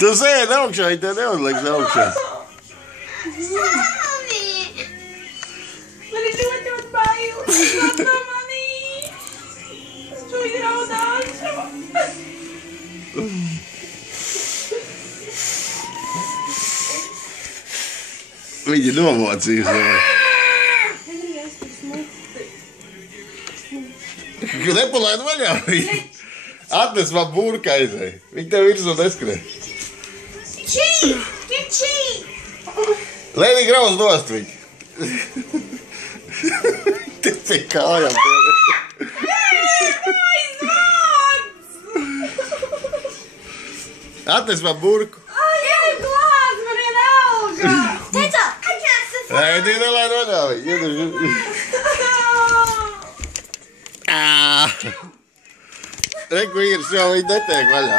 Tu sēdi augšā, viņa tev neuzliks augšā. Man ir ļoti bail. Nāk no manī. Šo ir raudāšu. Viņa nomocījusi. Nepalaid vaļā viņu. Atnes man burka aizēj. Viņa tev virsū neskrien. Čī! Čī! Lēnī grauz nost viņu. Te pie kājām. Atnes man burku. Ai, glāz, man ir auga! Teica! Nē, tu nelaid vaļā viņu. Reku ir, jau viņi netiek vaļā.